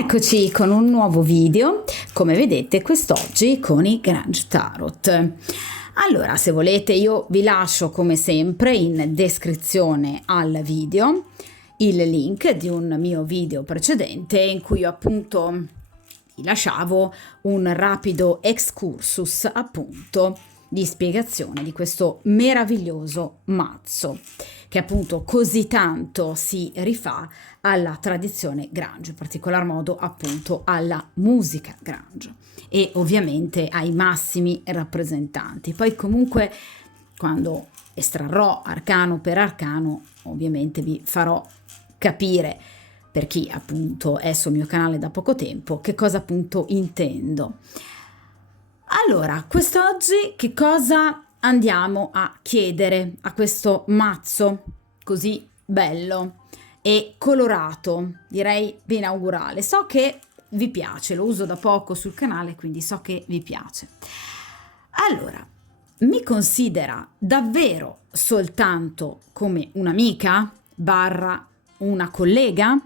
Eccoci con un nuovo video, come vedete quest'oggi con i Grange Tarot. Allora, se volete io vi lascio come sempre in descrizione al video il link di un mio video precedente in cui appunto vi lasciavo un rapido excursus appunto di spiegazione di questo meraviglioso mazzo che appunto così tanto si rifà alla tradizione Grange, in particolar modo appunto alla musica Grange e ovviamente ai massimi rappresentanti. Poi comunque quando estrarrò arcano per arcano ovviamente vi farò capire, per chi appunto è sul mio canale da poco tempo, che cosa appunto intendo. Allora, quest'oggi che cosa andiamo a chiedere a questo mazzo così bello e colorato, direi binaurale? So che vi piace, lo uso da poco sul canale, quindi so che vi piace. Allora, mi considera davvero soltanto come un'amica barra una collega?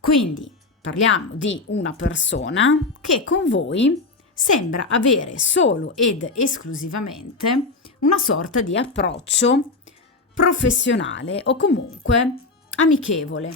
Quindi parliamo di una persona che con voi sembra avere solo ed esclusivamente una sorta di approccio professionale o comunque amichevole,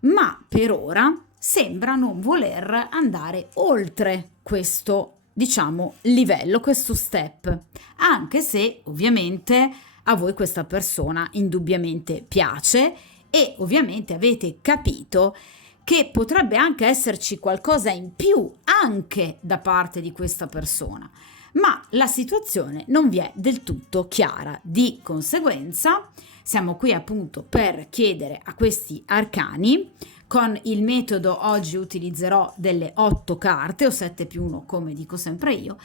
ma per ora sembra non voler andare oltre questo, diciamo, livello, questo step, anche se ovviamente a voi questa persona indubbiamente piace e ovviamente avete capito che potrebbe anche esserci qualcosa in più anche da parte di questa persona, ma la situazione non vi è del tutto chiara. Di conseguenza siamo qui appunto per chiedere a questi arcani. Con il metodo oggi utilizzerò delle 8 carte o 7 più 1 come dico sempre io.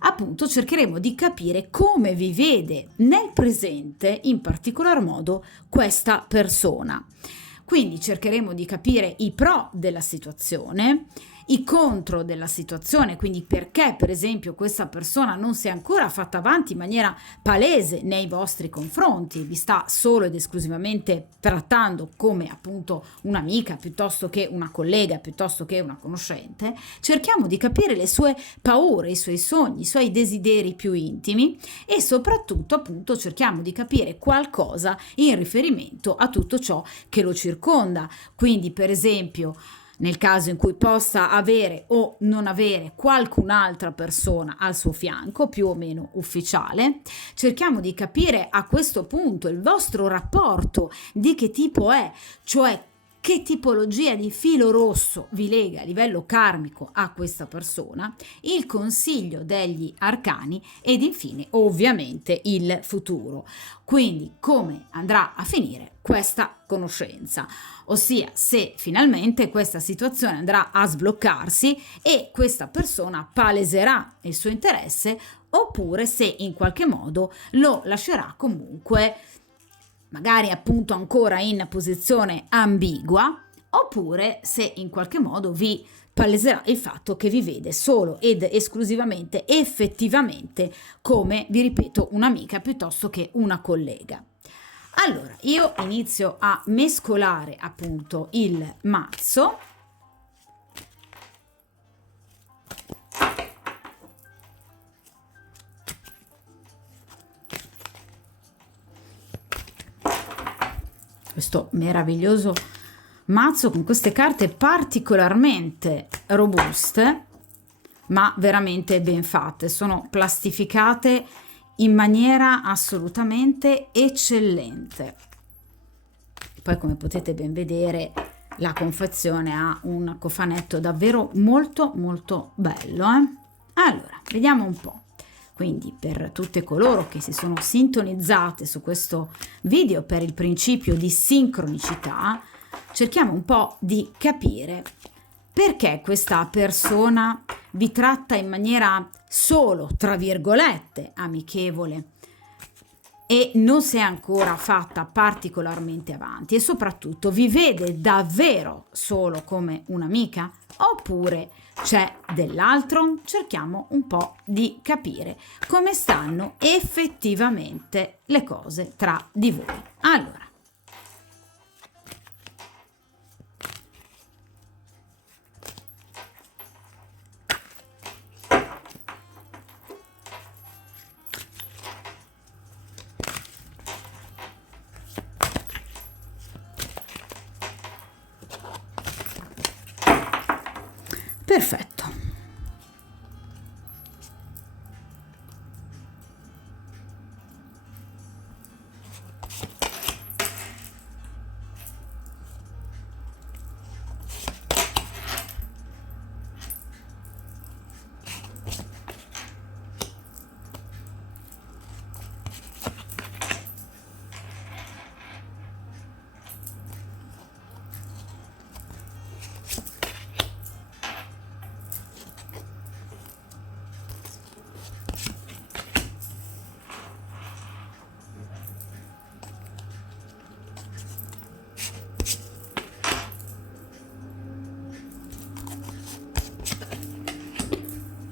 Appunto cercheremo di capire come vi vede nel presente, in particolar modo questa persona. Quindi cercheremo di capire i pro della situazione, i contro della situazione, quindi perché per esempio questa persona non si è ancora fatta avanti in maniera palese nei vostri confronti, vi sta solo ed esclusivamente trattando come appunto un'amica piuttosto che una collega, piuttosto che una conoscente. Cerchiamo di capire le sue paure, i suoi sogni, i suoi desideri più intimi e soprattutto appunto cerchiamo di capire qualcosa in riferimento a tutto ciò che lo circonda. Quindi per esempio nel caso in cui possa avere o non avere qualcun'altra persona al suo fianco, più o meno ufficiale, cerchiamo di capire a questo punto il vostro rapporto, di che tipo è, cioè che tipologia di filo rosso vi lega a livello karmico a questa persona, il consiglio degli arcani ed infine ovviamente il futuro. Quindi come andrà a finire questa conoscenza, ossia se finalmente questa situazione andrà a sbloccarsi e questa persona paleserà il suo interesse oppure se in qualche modo lo lascerà comunque magari appunto ancora in posizione ambigua, oppure se in qualche modo vi paleserà il fatto che vi vede solo ed esclusivamente effettivamente come, vi ripeto, un'amica piuttosto che una collega. Allora, io inizio a mescolare appunto il mazzo. Questo meraviglioso mazzo con queste carte particolarmente robuste, ma veramente ben fatte, sono plastificate in maniera assolutamente eccellente. Poi come potete ben vedere la confezione ha un cofanetto davvero molto molto bello. Allora, vediamo un po'. Quindi per tutte coloro che si sono sintonizzate su questo video per il principio di sincronicità, cerchiamo un po' di capire perché questa persona vi tratta in maniera solo, tra virgolette, amichevole e non si è ancora fatta particolarmente avanti e soprattutto vi vede davvero solo come un'amica oppure c'è dell'altro? Cerchiamo un po' di capire come stanno effettivamente le cose tra di voi. Allora, Perfetto.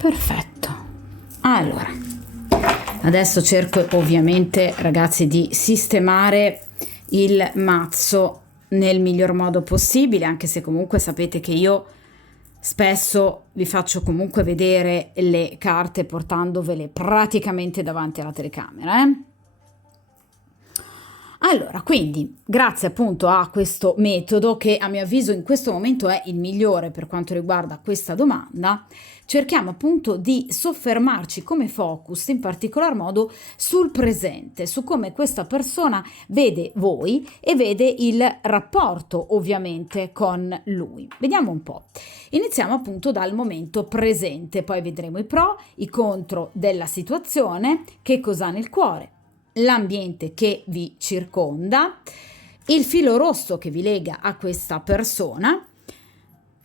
Perfetto. Allora, adesso cerco ovviamente, ragazzi, di sistemare il mazzo nel miglior modo possibile, anche se comunque sapete che io spesso vi faccio comunque vedere le carte portandovele praticamente davanti alla telecamera, Allora, quindi, grazie appunto a questo metodo, che a mio avviso in questo momento è il migliore per quanto riguarda questa domanda, cerchiamo appunto di soffermarci come focus, in particolar modo sul presente, su come questa persona vede voi e vede il rapporto ovviamente con lui. Vediamo un po'. Iniziamo appunto dal momento presente, poi vedremo i pro, i contro della situazione, che cosa ha nel cuore, l'ambiente che vi circonda, il filo rosso che vi lega a questa persona,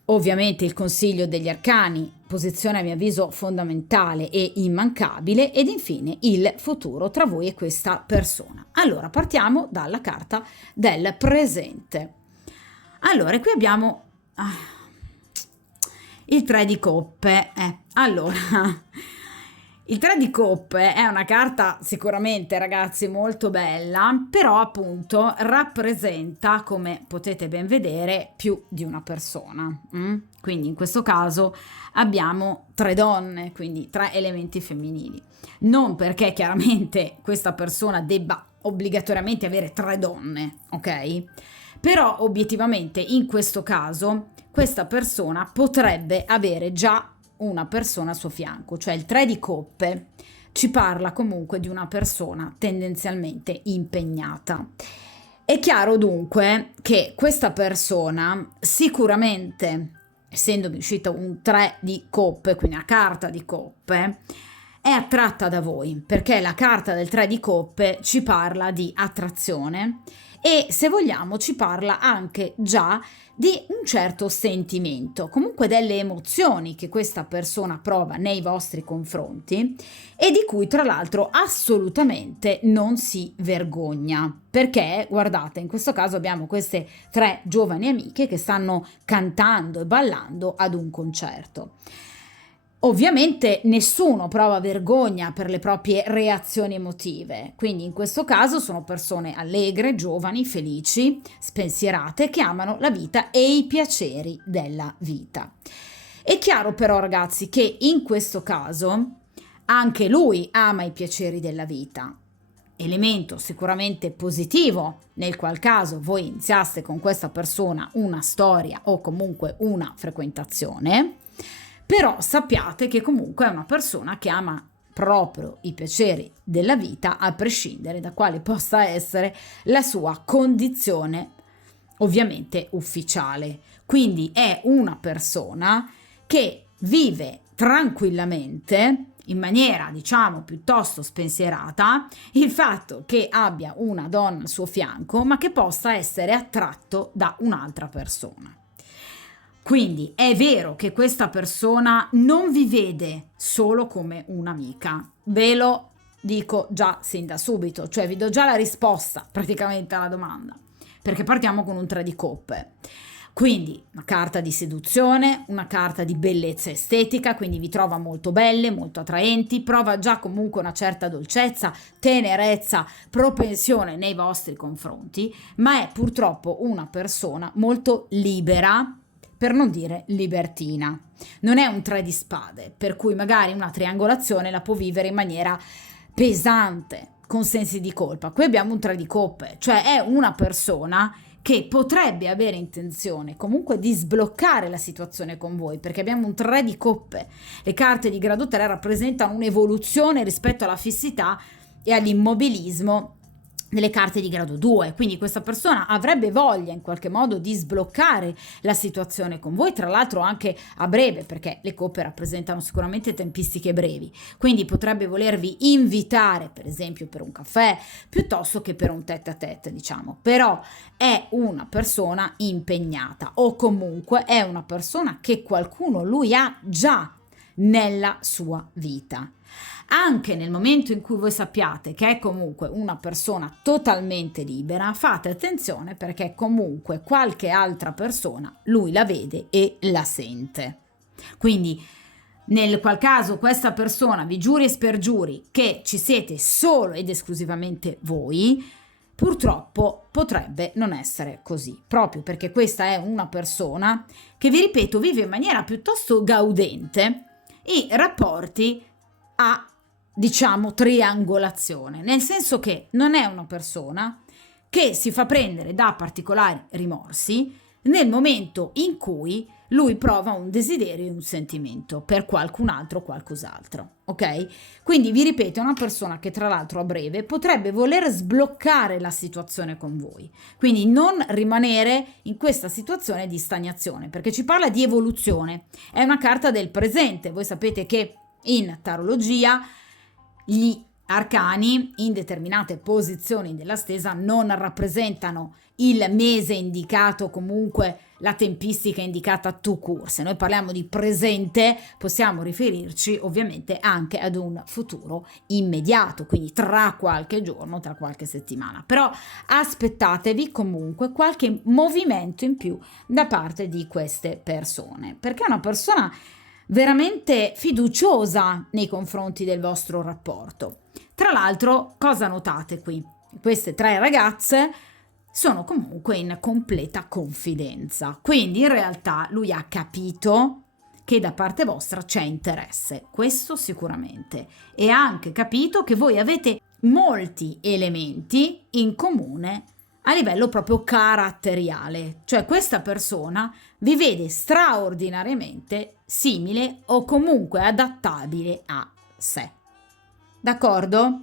ovviamente il consiglio degli arcani, posizione a mio avviso fondamentale e immancabile, ed infine il futuro tra voi e questa persona. Allora, partiamo dalla carta del presente. Allora, qui abbiamo il 3 di coppe. Allora, il 3 di coppe è una carta sicuramente, ragazzi, molto bella, però appunto rappresenta, come potete ben vedere, più di una persona. Quindi in questo caso abbiamo 3 donne, quindi 3 elementi femminili. Non perché chiaramente questa persona debba obbligatoriamente avere 3 donne, ok? Però obiettivamente in questo caso questa persona potrebbe avere già una persona al suo fianco, cioè il 3 di coppe ci parla comunque di una persona tendenzialmente impegnata. È chiaro dunque che questa persona sicuramente, essendomi uscita un 3 di coppe, quindi una carta di coppe, è attratta da voi, perché la carta del 3 di coppe ci parla di attrazione e, se vogliamo, ci parla anche già di un certo sentimento, comunque delle emozioni che questa persona prova nei vostri confronti e di cui tra l'altro assolutamente non si vergogna, perché guardate, in questo caso abbiamo queste 3 giovani amiche che stanno cantando e ballando ad un concerto. Ovviamente nessuno prova vergogna per le proprie reazioni emotive, quindi in questo caso sono persone allegre, giovani, felici, spensierate, che amano la vita e i piaceri della vita. È chiaro però, ragazzi, che in questo caso anche lui ama i piaceri della vita, elemento sicuramente positivo nel qual caso voi iniziaste con questa persona una storia o comunque una frequentazione. Però sappiate che comunque è una persona che ama proprio i piaceri della vita, a prescindere da quale possa essere la sua condizione ovviamente ufficiale. Quindi è una persona che vive tranquillamente, in maniera diciamo piuttosto spensierata, il fatto che abbia una donna al suo fianco, ma che possa essere attratto da un'altra persona. Quindi è vero che questa persona non vi vede solo come un'amica, ve lo dico già sin da subito, cioè vi do già la risposta praticamente alla domanda, perché partiamo con un 3 di coppe. Quindi una carta di seduzione, una carta di bellezza estetica, quindi vi trova molto belle, molto attraenti, prova già comunque una certa dolcezza, tenerezza, propensione nei vostri confronti, ma è purtroppo una persona molto libera, per non dire libertina. Non è un 3 di spade, per cui magari una triangolazione la può vivere in maniera pesante, con sensi di colpa. Qui abbiamo un 3 di coppe, cioè è una persona che potrebbe avere intenzione comunque di sbloccare la situazione con voi, perché abbiamo un 3 di coppe. Le carte di grado 3 rappresentano un'evoluzione rispetto alla fissità e all'immobilismo delle carte di grado 2, quindi questa persona avrebbe voglia in qualche modo di sbloccare la situazione con voi, tra l'altro anche a breve, perché le coppe rappresentano sicuramente tempistiche brevi, quindi potrebbe volervi invitare per esempio per un caffè piuttosto che per un tête-à-tête, diciamo, però è una persona impegnata o comunque è una persona che qualcuno lui ha già nella sua vita. Anche nel momento in cui voi sappiate che è comunque una persona totalmente libera, fate attenzione perché comunque qualche altra persona lui la vede e la sente. Quindi nel qual caso questa persona vi giuri e spergiuri che ci siete solo ed esclusivamente voi, purtroppo potrebbe non essere così, proprio perché questa è una persona che, vi ripeto, vive in maniera piuttosto gaudente i rapporti a, diciamo, triangolazione, nel senso che non è una persona che si fa prendere da particolari rimorsi nel momento in cui lui prova un desiderio e un sentimento per qualcun altro o qualcos'altro, ok? Quindi vi ripeto, è una persona che tra l'altro a breve potrebbe voler sbloccare la situazione con voi, quindi non rimanere in questa situazione di stagnazione, perché ci parla di evoluzione, è una carta del presente. Voi sapete che in tarologia gli arcani in determinate posizioni della stesa non rappresentano il mese indicato, comunque la tempistica indicata tout court. Se noi parliamo di presente possiamo riferirci ovviamente anche ad un futuro immediato, quindi tra qualche giorno, tra qualche settimana, però aspettatevi comunque qualche movimento in più da parte di queste persone, perché è una persona veramente fiduciosa nei confronti del vostro rapporto. Tra l'altro, cosa notate qui? Queste 3 ragazze sono comunque in completa confidenza, quindi in realtà lui ha capito che da parte vostra c'è interesse, questo sicuramente, e ha anche capito che voi avete molti elementi in comune a livello proprio caratteriale, cioè questa persona vi vede straordinariamente simile o comunque adattabile a sé. D'accordo?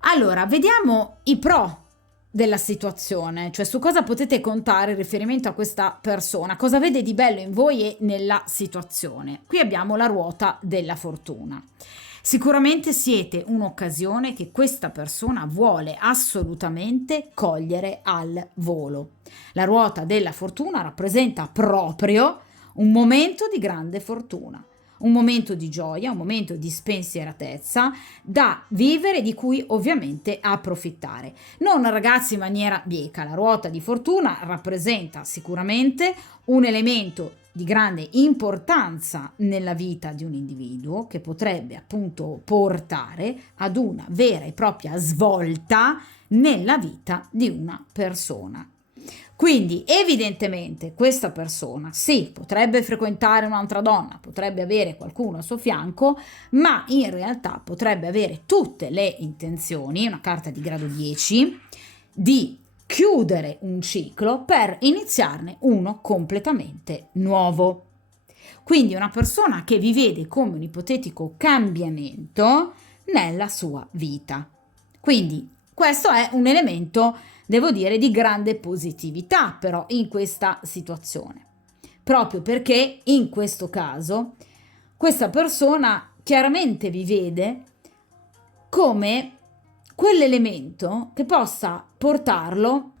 Allora, vediamo i pro della situazione, cioè su cosa potete contare in riferimento a questa persona, cosa vede di bello in voi e nella situazione. Qui abbiamo la ruota della fortuna. Sicuramente siete un'occasione che questa persona vuole assolutamente cogliere al volo. La ruota della fortuna rappresenta proprio un momento di grande fortuna, un momento di gioia, un momento di spensieratezza da vivere, di cui ovviamente approfittare. Non, ragazzi, in maniera bieca. La ruota di fortuna rappresenta sicuramente un elemento di grande importanza nella vita di un individuo che potrebbe appunto portare ad una vera e propria svolta nella vita di una persona. Quindi evidentemente questa persona sì, potrebbe frequentare un'altra donna, potrebbe avere qualcuno al suo fianco, ma in realtà potrebbe avere tutte le intenzioni, una carta di grado 10, di chiudere un ciclo per iniziarne uno completamente nuovo. Quindi una persona che vi vede come un ipotetico cambiamento nella sua vita. Quindi questo è un elemento, devo dire, di grande positività però in questa situazione, proprio perché in questo caso questa persona chiaramente vi vede come quell'elemento che possa portarlo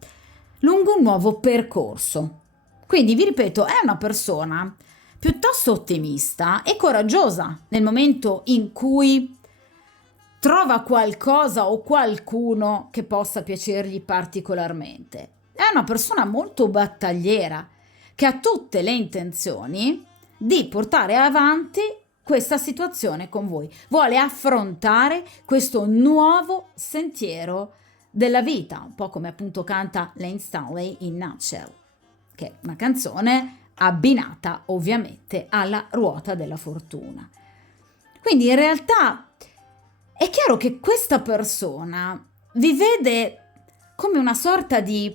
lungo un nuovo percorso. Quindi vi ripeto, è una persona piuttosto ottimista e coraggiosa nel momento in cui trova qualcosa o qualcuno che possa piacergli particolarmente. È una persona molto battagliera che ha tutte le intenzioni di portare avanti questa situazione con voi. Vuole affrontare questo nuovo sentiero della vita, un po' come appunto canta Layne Staley in Nutshell, che è una canzone abbinata ovviamente alla ruota della fortuna. Quindi in realtà è chiaro che questa persona vi vede come una sorta di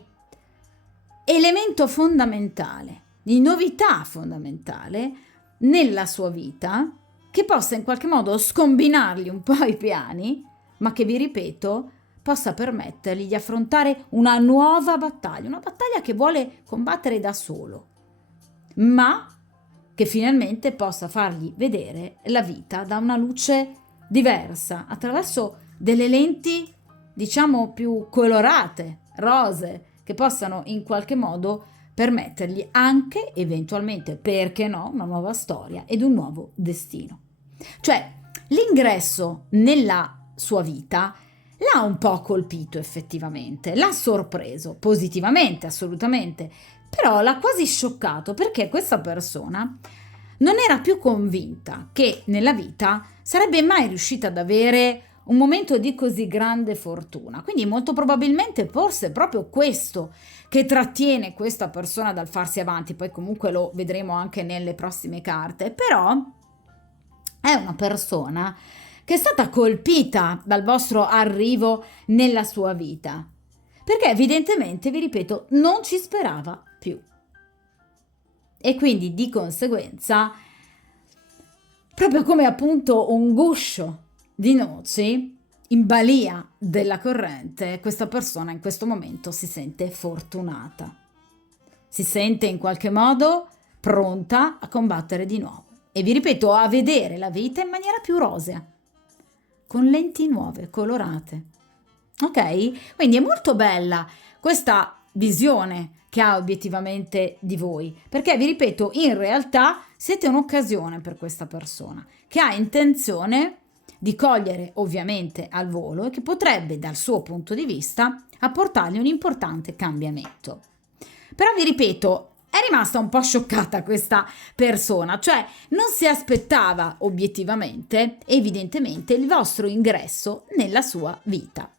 elemento fondamentale, di novità fondamentale nella sua vita, che possa in qualche modo scombinargli un po' i piani, ma che, vi ripeto, possa permettergli di affrontare una nuova battaglia, una battaglia che vuole combattere da solo, ma che finalmente possa fargli vedere la vita da una luce diversa, attraverso delle lenti, diciamo, più colorate, rose, che possano in qualche modo permettergli anche, eventualmente, perché no, una nuova storia ed un nuovo destino. Cioè, l'ingresso nella sua vita l'ha un po' colpito effettivamente, l'ha sorpreso, positivamente, assolutamente, però l'ha quasi scioccato, perché questa persona non era più convinta che nella vita sarebbe mai riuscita ad avere un momento di così grande fortuna. Quindi molto probabilmente forse è proprio questo che trattiene questa persona dal farsi avanti. Poi comunque lo vedremo anche nelle prossime carte, però è una persona che è stata colpita dal vostro arrivo nella sua vita, perché evidentemente, vi ripeto, non ci sperava più. E quindi di conseguenza, proprio come appunto un guscio di noci in balia della corrente, questa persona in questo momento si sente fortunata, si sente in qualche modo pronta a combattere di nuovo e, vi ripeto, a vedere la vita in maniera più rosea, con lenti nuove, colorate. Ok? Quindi è molto bella questa visione che ha obiettivamente di voi, perché, vi ripeto, in realtà siete un'occasione per questa persona che ha intenzione di cogliere ovviamente al volo e che potrebbe, dal suo punto di vista, apportargli un importante cambiamento. Però, vi ripeto, è rimasta un po' scioccata questa persona, cioè non si aspettava obiettivamente, evidentemente, il vostro ingresso nella sua vita.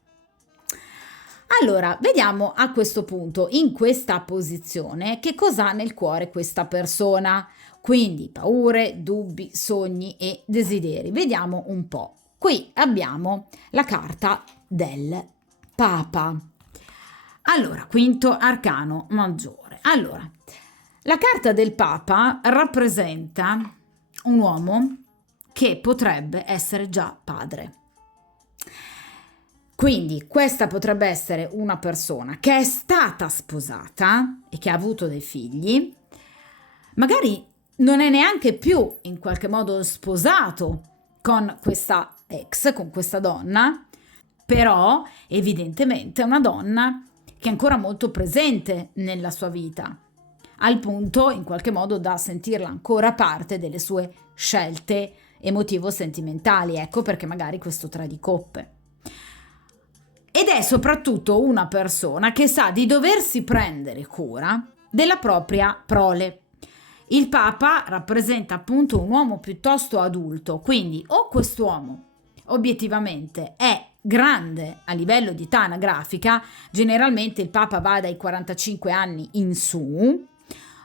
Allora, vediamo a questo punto, in questa posizione, che cosa ha nel cuore questa persona. Quindi paure, dubbi, sogni e desideri. Vediamo un po'. Qui abbiamo la carta del Papa. Allora, quinto arcano maggiore. Allora, la carta del Papa rappresenta un uomo che potrebbe essere già padre. Quindi questa potrebbe essere una persona che è stata sposata e che ha avuto dei figli, magari non è neanche più in qualche modo sposato con questa ex, con questa donna, però evidentemente è una donna che è ancora molto presente nella sua vita, al punto in qualche modo da sentirla ancora parte delle sue scelte emotivo-sentimentali, ecco perché magari questo 3 di coppe. Ed è soprattutto una persona che sa di doversi prendere cura della propria prole. Il Papa rappresenta appunto un uomo piuttosto adulto, quindi o quest'uomo obiettivamente è grande a livello di età anagrafica, generalmente il Papa va dai 45 anni in su,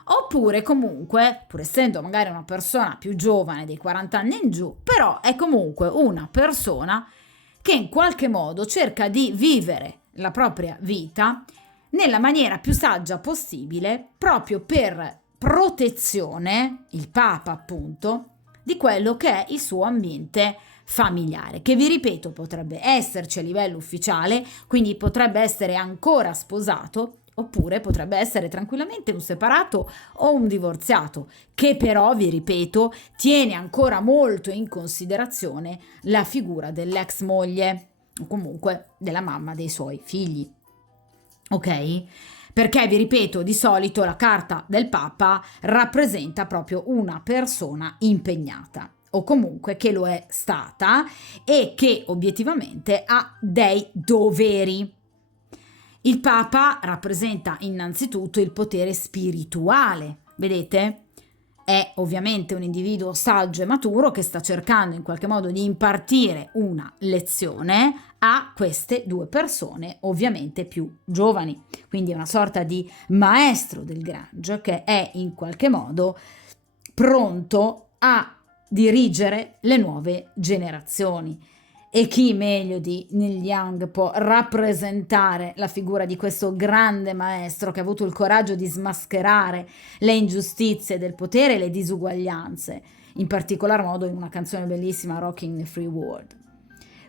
oppure comunque, pur essendo magari una persona più giovane dei 40 anni in giù, però è comunque una persona che in qualche modo cerca di vivere la propria vita nella maniera più saggia possibile, proprio per protezione, il Papa appunto, di quello che è il suo ambiente familiare, che, vi ripeto, potrebbe esserci a livello ufficiale, quindi potrebbe essere ancora sposato, oppure potrebbe essere tranquillamente un separato o un divorziato, che però, vi ripeto, tiene ancora molto in considerazione la figura dell'ex moglie o comunque della mamma dei suoi figli. Ok? Perché, vi ripeto, di solito la carta del Papa rappresenta proprio una persona impegnata, o comunque che lo è stata e che obiettivamente ha dei doveri. Il Papa rappresenta innanzitutto il potere spirituale, vedete? È ovviamente un individuo saggio e maturo che sta cercando in qualche modo di impartire una lezione a queste due persone, ovviamente più giovani. Quindi è una sorta di maestro del Grange che è in qualche modo pronto a dirigere le nuove generazioni. E chi meglio di Neil Young può rappresentare la figura di questo grande maestro che ha avuto il coraggio di smascherare le ingiustizie del potere e le disuguaglianze, in particolar modo in una canzone bellissima, Rocking the Free World.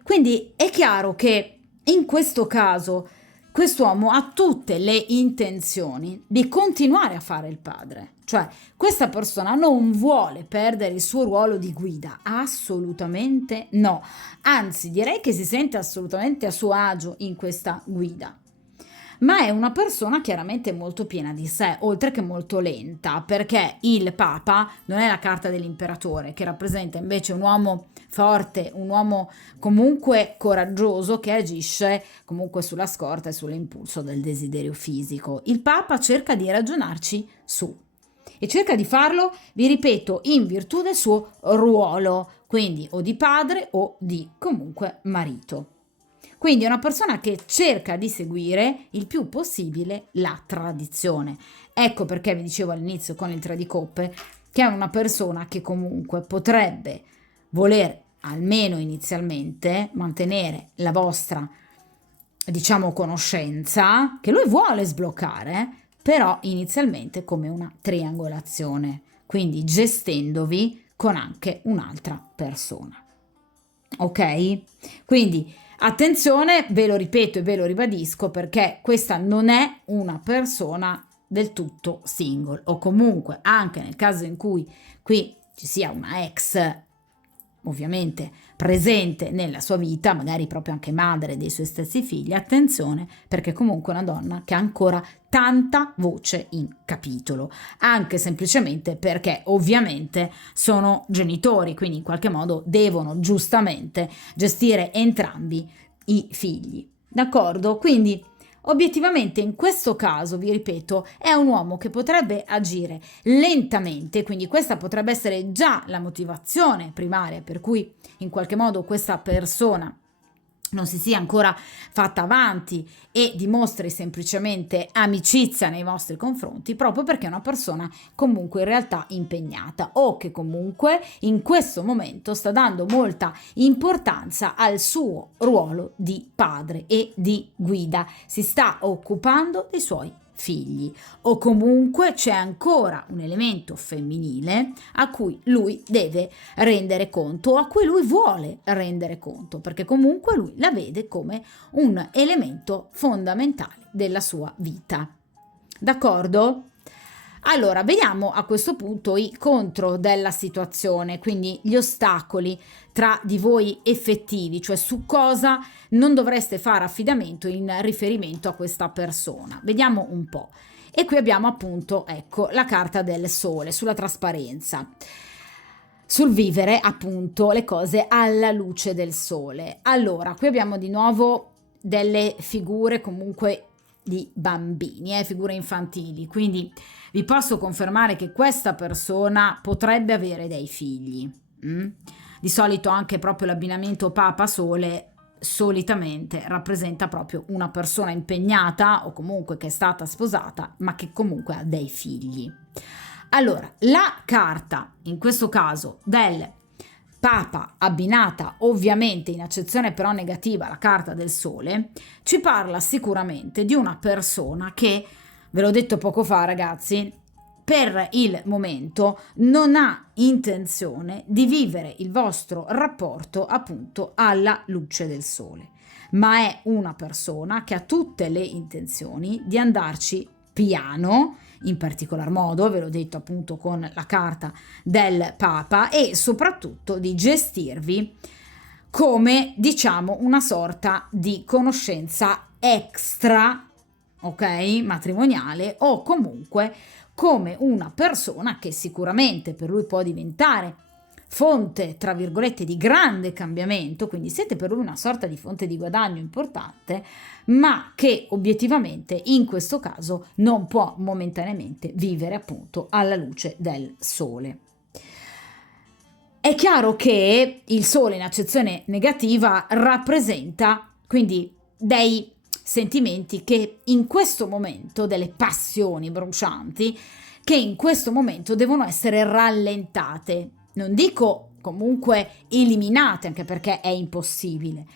Quindi è chiaro che in questo caso quest'uomo ha tutte le intenzioni di continuare a fare il padre, cioè questa persona non vuole perdere il suo ruolo di guida, assolutamente no, anzi direi che si sente assolutamente a suo agio in questa guida. Ma è una persona chiaramente molto piena di sé, oltre che molto lenta, perché il Papa non è la carta dell'imperatore, che rappresenta invece un uomo forte, un uomo comunque coraggioso che agisce comunque sulla scorta e sull'impulso del desiderio fisico. Il Papa cerca di ragionarci su e cerca di farlo, vi ripeto, in virtù del suo ruolo, quindi o di padre o di comunque marito. Quindi è una persona che cerca di seguire il più possibile la tradizione. Ecco perché vi dicevo all'inizio con il 3 di coppe che è una persona che comunque potrebbe voler, almeno inizialmente, mantenere la vostra, diciamo, conoscenza, che lui vuole sbloccare, però inizialmente come una triangolazione, quindi gestendovi con anche un'altra persona. Ok? Quindi attenzione, ve lo ripeto e ve lo ribadisco perché questa non è una persona del tutto single, o comunque anche nel caso in cui qui ci sia una ex ovviamente presente nella sua vita, magari proprio anche madre dei suoi stessi figli, attenzione perché comunque è una donna che ha ancora tanta voce in capitolo, anche semplicemente perché ovviamente sono genitori, quindi in qualche modo devono giustamente gestire entrambi i figli, d'accordo? Quindi obiettivamente in questo caso, vi ripeto, è un uomo che potrebbe agire lentamente, quindi questa potrebbe essere già la motivazione primaria per cui in qualche modo questa persona non si sia ancora fatta avanti e dimostri semplicemente amicizia nei vostri confronti, proprio perché è una persona comunque in realtà impegnata o che comunque in questo momento sta dando molta importanza al suo ruolo di padre e di guida, si sta occupando dei suoi figli o comunque c'è ancora un elemento femminile a cui lui deve rendere conto o a cui lui vuole rendere conto, perché comunque lui la vede come un elemento fondamentale della sua vita. D'accordo? Allora, vediamo a questo punto i contro della situazione, quindi gli ostacoli tra di voi effettivi, cioè su cosa non dovreste fare affidamento in riferimento a questa persona. Vediamo un po'. E qui abbiamo appunto, ecco, la carta del sole sulla trasparenza, sul vivere appunto le cose alla luce del sole. Allora, qui abbiamo di nuovo delle figure comunque di bambini, figure infantili, quindi vi posso confermare che questa persona potrebbe avere dei figli. Di solito anche proprio l'abbinamento Papa-Sole solitamente rappresenta proprio una persona impegnata o comunque che è stata sposata ma che comunque ha dei figli. Allora, la carta, in questo caso del Papa abbinata ovviamente in accezione però negativa alla carta del sole, ci parla sicuramente di una persona che, ve l'ho detto poco fa ragazzi, per il momento non ha intenzione di vivere il vostro rapporto appunto alla luce del sole, ma è una persona che ha tutte le intenzioni di andarci piano, in particolar modo, ve l'ho detto appunto con la carta del Papa, e soprattutto di gestirvi come diciamo una sorta di conoscenza extra, ok, matrimoniale, o comunque come una persona che sicuramente per lui può diventare fonte, tra virgolette, di grande cambiamento, quindi siete per lui una sorta di fonte di guadagno importante, ma che obiettivamente in questo caso non può momentaneamente vivere appunto alla luce del sole. È chiaro che il sole in accezione negativa rappresenta quindi dei sentimenti che in questo momento, delle passioni brucianti, che in questo momento devono essere rallentate. Non dico comunque eliminate, anche perché è impossibile,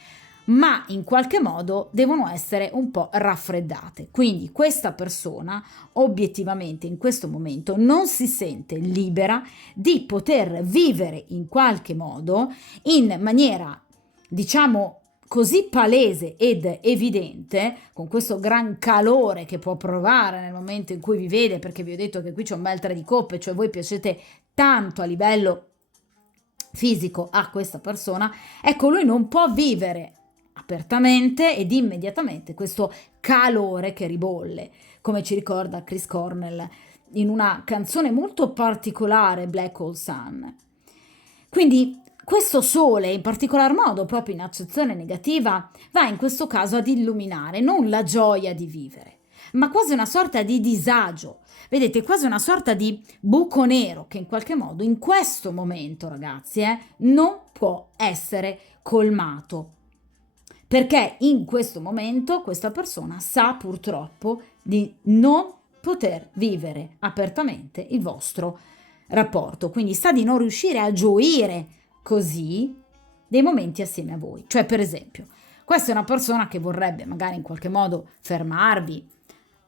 ma in qualche modo devono essere un po' raffreddate. Quindi questa persona obiettivamente in questo momento non si sente libera di poter vivere in qualche modo in maniera, diciamo, così palese ed evidente, con questo gran calore che può provare nel momento in cui vi vede, perché vi ho detto che qui c'è un bel 3 di coppe, cioè voi piacete tanto a livello fisico a questa persona. Ecco, lui non può vivere apertamente ed immediatamente questo calore che ribolle, come ci ricorda Chris Cornell in una canzone molto particolare, Black Hole Sun. Quindi questo sole, in particolar modo proprio in accezione negativa, va in questo caso ad illuminare non la gioia di vivere, ma quasi una sorta di disagio. Vedete, quasi una sorta di buco nero che in qualche modo in questo momento, ragazzi, non può essere colmato. Perché in questo momento questa persona sa purtroppo di non poter vivere apertamente il vostro rapporto, quindi sa di non riuscire a gioire così dei momenti assieme a voi. Cioè, per esempio, questa è una persona che vorrebbe magari in qualche modo fermarvi,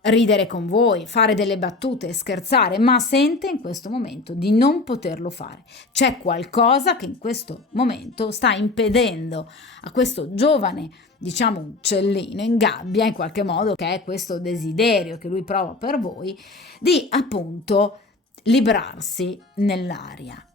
ridere con voi, fare delle battute, scherzare, ma sente in questo momento di non poterlo fare. C'è qualcosa che in questo momento sta impedendo a questo giovane, diciamo, uccellino in gabbia, in qualche modo, che è questo desiderio che lui prova per voi, di appunto librarsi nell'aria.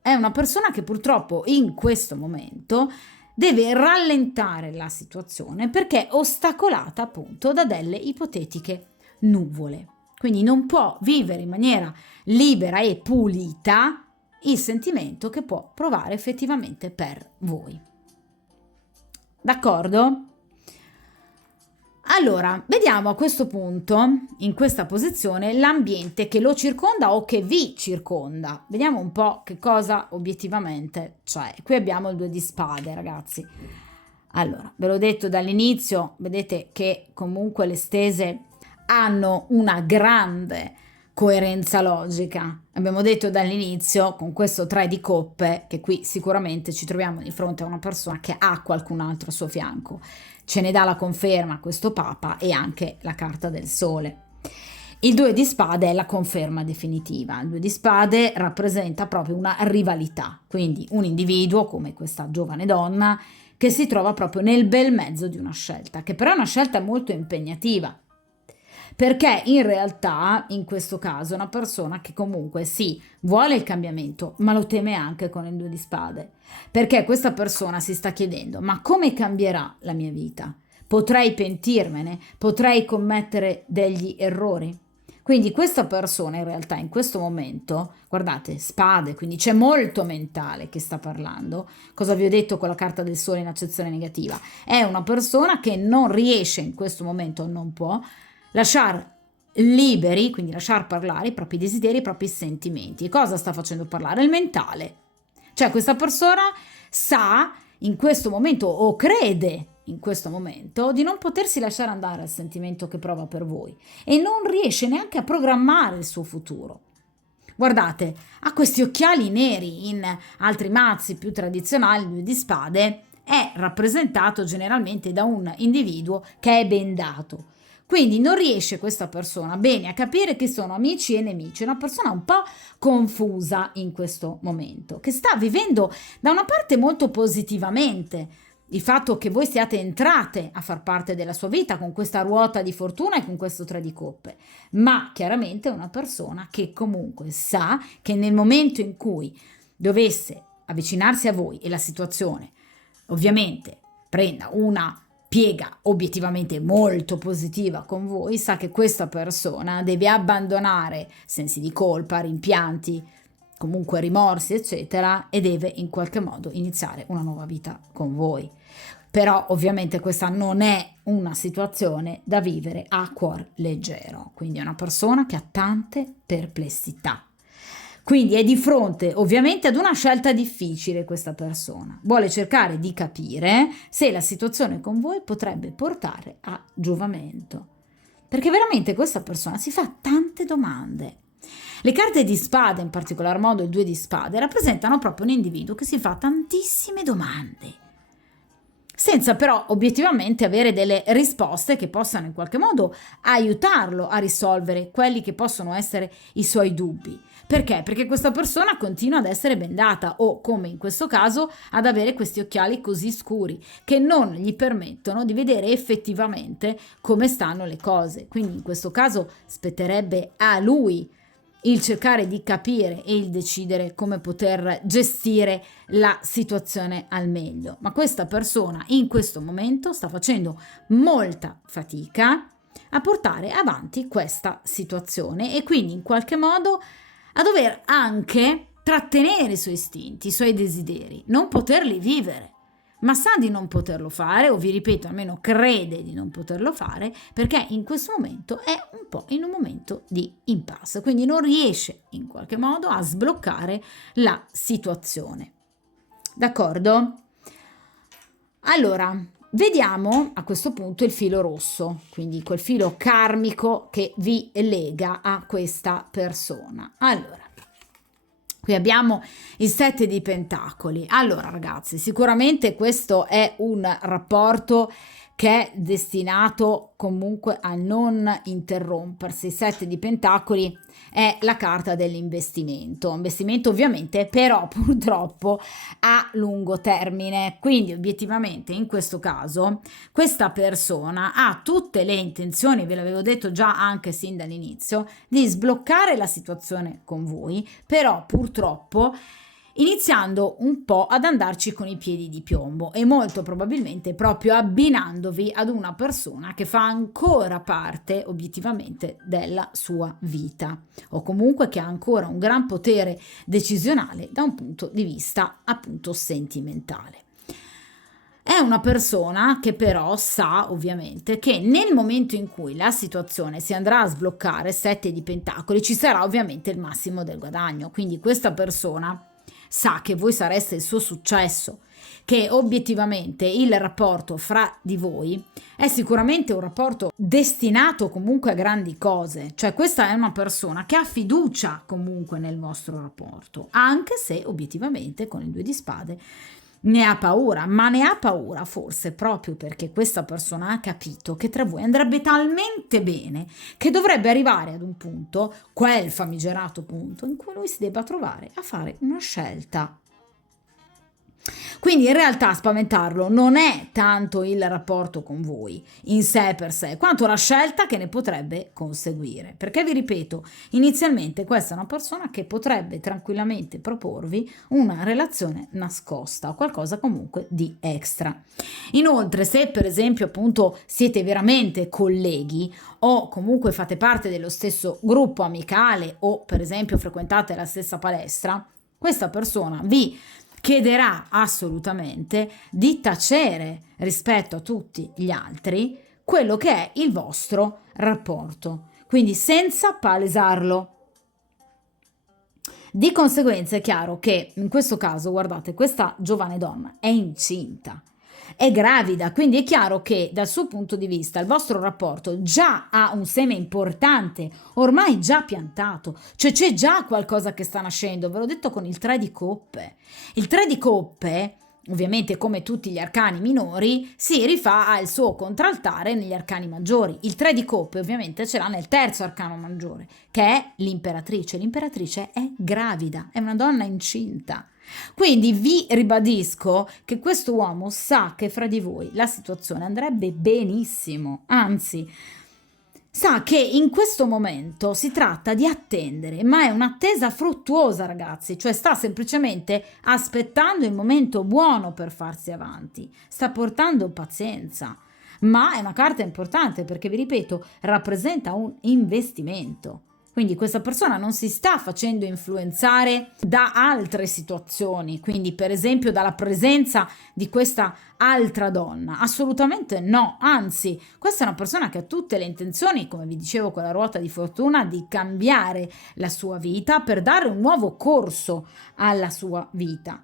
È una persona che purtroppo in questo momento deve rallentare la situazione perché è ostacolata appunto da delle ipotetiche nuvole. Quindi non può vivere in maniera libera e pulita il sentimento che può provare effettivamente per voi. D'accordo? Allora, vediamo a questo punto, in questa posizione, l'ambiente che lo circonda o che vi circonda. Vediamo un po' che cosa obiettivamente c'è. Qui abbiamo il 2 di spade, ragazzi. Allora, ve l'ho detto dall'inizio, vedete che comunque le stese hanno una grande coerenza logica. Abbiamo detto dall'inizio, con questo 3 di coppe, che qui sicuramente ci troviamo di fronte a una persona che ha qualcun altro a suo fianco. Ce ne dà la conferma questo Papa e anche la carta del Sole. Il 2 di spade è la conferma definitiva. Il 2 di spade rappresenta proprio una rivalità, quindi un individuo come questa giovane donna che si trova proprio nel bel mezzo di una scelta, che però è una scelta molto impegnativa, perché in realtà in questo caso è una persona che comunque sì, vuole il cambiamento, ma lo teme anche con il 2 di spade, perché questa persona si sta chiedendo: ma come cambierà la mia vita? Potrei pentirmene? Potrei commettere degli errori? Quindi questa persona in realtà in questo momento, guardate, spade, quindi c'è molto mentale che sta parlando. Cosa vi ho detto con la carta del Sole in accezione negativa? È una persona che non riesce in questo momento, non può lasciar liberi, quindi lasciar parlare i propri desideri, i propri sentimenti. E cosa sta facendo parlare? Il mentale. Cioè questa persona sa in questo momento o crede in questo momento di non potersi lasciare andare al sentimento che prova per voi e non riesce neanche a programmare il suo futuro. Guardate, ha questi occhiali neri. In altri mazzi più tradizionali, il 2 di spade è rappresentato generalmente da un individuo che è bendato. Quindi non riesce questa persona bene a capire che sono amici e nemici, è una persona un po' confusa in questo momento, che sta vivendo da una parte molto positivamente il fatto che voi siate entrate a far parte della sua vita con questa ruota di fortuna e con questo 3 di coppe, ma chiaramente è una persona che comunque sa che nel momento in cui dovesse avvicinarsi a voi e la situazione ovviamente prenda una piega obiettivamente molto positiva con voi, sa che questa persona deve abbandonare sensi di colpa, rimpianti, comunque rimorsi, eccetera, e deve in qualche modo iniziare una nuova vita con voi. Però ovviamente questa non è una situazione da vivere a cuor leggero, quindi è una persona che ha tante perplessità. Quindi è di fronte ovviamente ad una scelta difficile questa persona. Vuole cercare di capire se la situazione con voi potrebbe portare a giovamento. Perché veramente questa persona si fa tante domande. Le carte di spade, in particolar modo il 2 di spade, rappresentano proprio un individuo che si fa tantissime domande, senza però obiettivamente avere delle risposte che possano in qualche modo aiutarlo a risolvere quelli che possono essere i suoi dubbi. Perché? Perché questa persona continua ad essere bendata o, come in questo caso, ad avere questi occhiali così scuri che non gli permettono di vedere effettivamente come stanno le cose. Quindi in questo caso spetterebbe a lui il cercare di capire e il decidere come poter gestire la situazione al meglio. Ma questa persona in questo momento sta facendo molta fatica a portare avanti questa situazione e quindi in qualche modo a dover anche trattenere i suoi istinti, i suoi desideri, non poterli vivere. Ma sa di non poterlo fare, o vi ripeto, almeno crede di non poterlo fare, perché in questo momento è un po' in un momento di impasse, quindi non riesce in qualche modo a sbloccare la situazione. D'accordo? Allora, vediamo a questo punto il filo rosso, quindi quel filo karmico che vi lega a questa persona. Allora, qui abbiamo il 7 di pentacoli. Allora ragazzi, sicuramente questo è un rapporto che è destinato comunque a non interrompersi. Il 7 di pentacoli è la carta dell'investimento, investimento ovviamente però purtroppo a lungo termine, quindi obiettivamente in questo caso questa persona ha tutte le intenzioni, ve l'avevo detto già anche sin dall'inizio, di sbloccare la situazione con voi, però purtroppo iniziando un po' ad andarci con i piedi di piombo e molto probabilmente proprio abbinandovi ad una persona che fa ancora parte obiettivamente della sua vita o comunque che ha ancora un gran potere decisionale da un punto di vista appunto sentimentale. È una persona che però sa ovviamente che nel momento in cui la situazione si andrà a sbloccare, 7 di pentacoli, ci sarà ovviamente il massimo del guadagno, quindi questa persona sa che voi sareste il suo successo, che obiettivamente il rapporto fra di voi è sicuramente un rapporto destinato comunque a grandi cose, cioè questa è una persona che ha fiducia comunque nel vostro rapporto, anche se obiettivamente con il 2 di spade ne ha paura, ma ne ha paura forse proprio perché questa persona ha capito che tra voi andrebbe talmente bene che dovrebbe arrivare ad un punto, quel famigerato punto, in cui lui si debba trovare a fare una scelta. Quindi in realtà a spaventarlo non è tanto il rapporto con voi in sé per sé, quanto la scelta che ne potrebbe conseguire. Perché vi ripeto, inizialmente questa è una persona che potrebbe tranquillamente proporvi una relazione nascosta o qualcosa comunque di extra. Inoltre, se per esempio appunto siete veramente colleghi o comunque fate parte dello stesso gruppo amicale o per esempio frequentate la stessa palestra, questa persona vi chiederà assolutamente di tacere rispetto a tutti gli altri quello che è il vostro rapporto, quindi senza palesarlo. Di conseguenza è chiaro che in questo caso, guardate, questa giovane donna è incinta, è gravida, quindi è chiaro che dal suo punto di vista il vostro rapporto già ha un seme importante, ormai già piantato, cioè c'è già qualcosa che sta nascendo, ve l'ho detto con il 3 di coppe. Il 3 di coppe, ovviamente come tutti gli arcani minori, si rifà al suo contraltare negli arcani maggiori. Il 3 di coppe ovviamente ce l'ha nel terzo arcano maggiore, che è l'imperatrice. L'imperatrice è gravida, è una donna incinta. Quindi vi ribadisco che questo uomo sa che fra di voi la situazione andrebbe benissimo, anzi sa che in questo momento si tratta di attendere, ma è un'attesa fruttuosa ragazzi, cioè sta semplicemente aspettando il momento buono per farsi avanti, sta portando pazienza, ma è una carta importante perché vi ripeto rappresenta un investimento. Quindi questa persona non si sta facendo influenzare da altre situazioni, quindi per esempio dalla presenza di questa altra donna, assolutamente no, anzi questa è una persona che ha tutte le intenzioni, come vi dicevo con la ruota di fortuna, di cambiare la sua vita per dare un nuovo corso alla sua vita.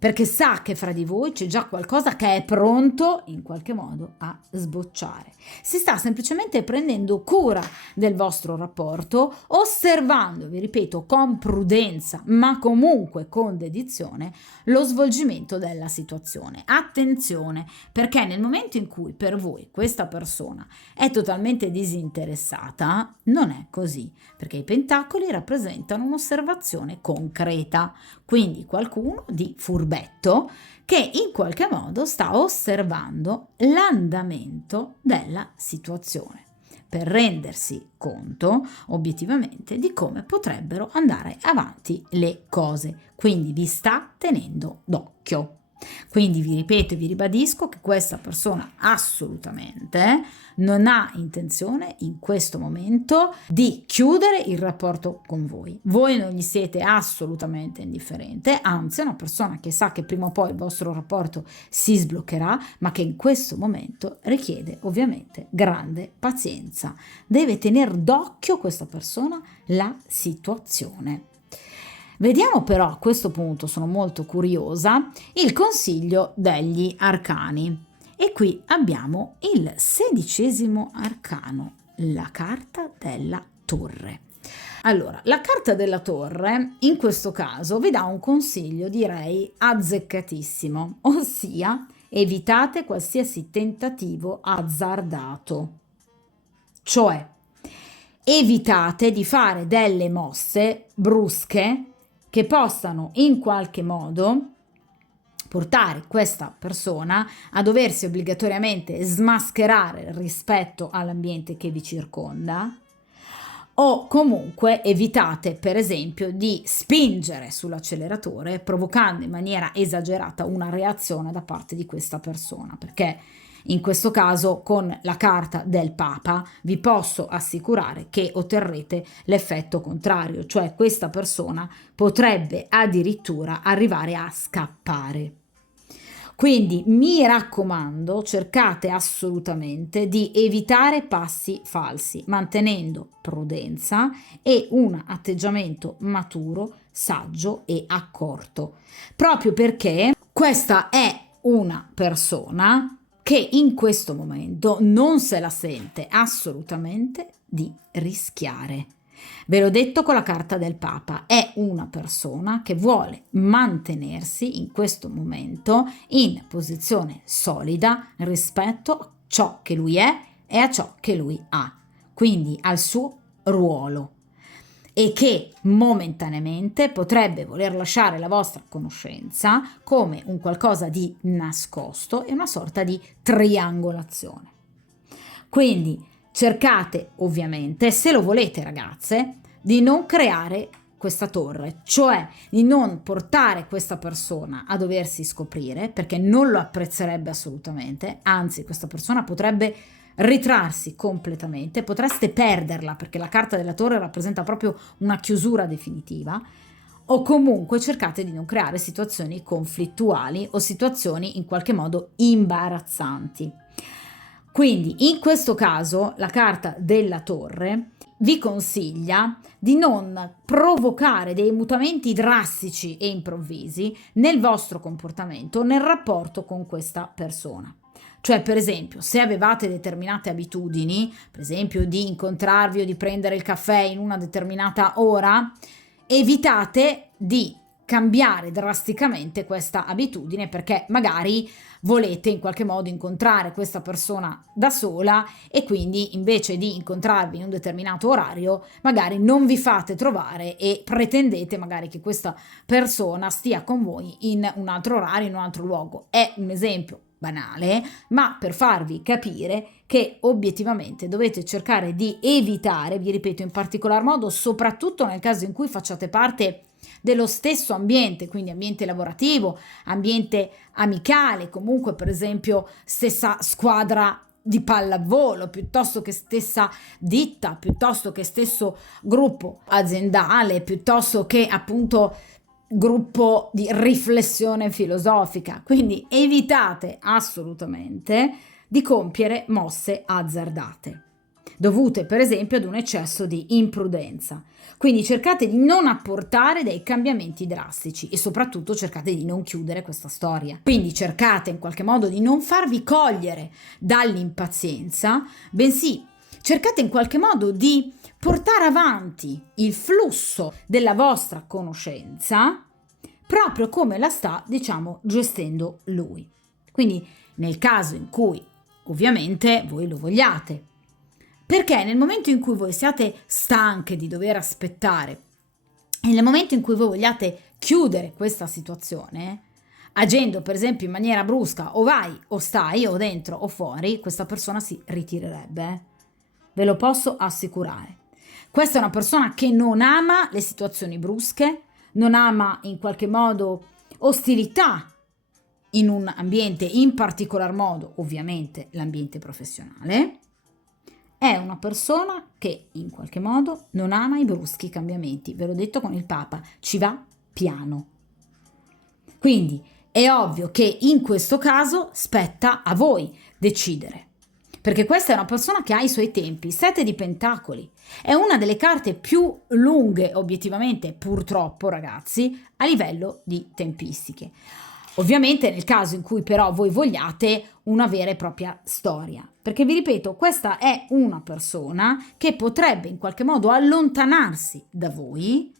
perché sa che fra di voi c'è già qualcosa che è pronto in qualche modo a sbocciare. Si sta semplicemente prendendo cura del vostro rapporto, osservando, vi ripeto, con prudenza, ma comunque con dedizione, lo svolgimento della situazione. Attenzione, perché nel momento in cui per voi questa persona è totalmente disinteressata, non è così, perché i pentacoli rappresentano un'osservazione concreta, quindi qualcuno di furbetto che in qualche modo sta osservando l'andamento della situazione per rendersi conto obiettivamente di come potrebbero andare avanti le cose, quindi vi sta tenendo d'occhio. Quindi vi ripeto e vi ribadisco che questa persona assolutamente non ha intenzione in questo momento di chiudere il rapporto con voi. Voi non gli siete assolutamente indifferente, anzi è una persona che sa che prima o poi il vostro rapporto si sbloccherà, ma che in questo momento richiede ovviamente grande pazienza. Deve tenere d'occhio questa persona la situazione. Vediamo però a questo punto, sono molto curiosa, il consiglio degli arcani. E qui abbiamo il 16° arcano, la carta della torre. Allora, la carta della torre in questo caso vi dà un consiglio, direi, azzeccatissimo, ossia evitate qualsiasi tentativo azzardato. Cioè, evitate di fare delle mosse brusche che possano in qualche modo portare questa persona a doversi obbligatoriamente smascherare rispetto all'ambiente che vi circonda, o comunque evitate per esempio di spingere sull'acceleratore provocando in maniera esagerata una reazione da parte di questa persona, perché in questo caso con la carta del Papa vi posso assicurare che otterrete l'effetto contrario, cioè questa persona potrebbe addirittura arrivare a scappare. Quindi mi raccomando, cercate assolutamente di evitare passi falsi, mantenendo prudenza e un atteggiamento maturo, saggio e accorto, proprio perché questa è una persona che in questo momento non se la sente assolutamente di rischiare. Ve l'ho detto con la carta del Papa, è una persona che vuole mantenersi in questo momento in posizione solida rispetto a ciò che lui è e a ciò che lui ha, quindi al suo ruolo, e che momentaneamente potrebbe voler lasciare la vostra conoscenza come un qualcosa di nascosto e una sorta di triangolazione. Quindi cercate ovviamente, se lo volete ragazze, di non creare questa torre, cioè di non portare questa persona a doversi scoprire, perché non lo apprezzerebbe assolutamente, anzi questa persona potrebbe ritrarsi completamente, potreste perderla perché la carta della torre rappresenta proprio una chiusura definitiva, o comunque cercate di non creare situazioni conflittuali o situazioni in qualche modo imbarazzanti. Quindi in questo caso la carta della torre vi consiglia di non provocare dei mutamenti drastici e improvvisi nel vostro comportamento, nel rapporto con questa persona. Cioè, per esempio, se avevate determinate abitudini, per esempio di incontrarvi o di prendere il caffè in una determinata ora, evitate di cambiare drasticamente questa abitudine perché magari volete in qualche modo incontrare questa persona da sola e quindi invece di incontrarvi in un determinato orario magari non vi fate trovare e pretendete magari che questa persona stia con voi in un altro orario, in un altro luogo. È un esempio banale, ma per farvi capire che obiettivamente dovete cercare di evitare, vi ripeto in particolar modo, soprattutto nel caso in cui facciate parte dello stesso ambiente, quindi ambiente lavorativo, ambiente amicale, comunque per esempio stessa squadra di pallavolo, piuttosto che stessa ditta, piuttosto che stesso gruppo aziendale, piuttosto che appunto gruppo di riflessione filosofica. Quindi evitate assolutamente di compiere mosse azzardate. dovute per esempio ad un eccesso di imprudenza. Quindi cercate di non apportare dei cambiamenti drastici e soprattutto cercate di non chiudere questa storia. Quindi cercate in qualche modo di non farvi cogliere dall'impazienza, bensì cercate in qualche modo di portare avanti il flusso della vostra conoscenza proprio come la sta, gestendo lui. Quindi nel caso in cui ovviamente voi lo vogliate. Perché nel momento in cui voi siate stanche di dover aspettare e nel momento in cui voi vogliate chiudere questa situazione, agendo per esempio in maniera brusca, o vai o stai o dentro o fuori, questa persona si ritirerebbe. Ve lo posso assicurare. Questa è una persona che non ama le situazioni brusche, non ama in qualche modo ostilità in un ambiente, in particolar modo ovviamente l'ambiente professionale. È una persona che in qualche modo non ama i bruschi cambiamenti. Ve l'ho detto con il Papa, ci va piano. Quindi è ovvio che in questo caso spetta a voi decidere. Perché questa è una persona che ha i suoi tempi. 7 di Pentacoli è una delle carte più lunghe, obiettivamente, purtroppo ragazzi, a livello di tempistiche. Ovviamente nel caso in cui però voi vogliate una vera e propria storia, perché vi ripeto, questa è una persona che potrebbe in qualche modo allontanarsi da voi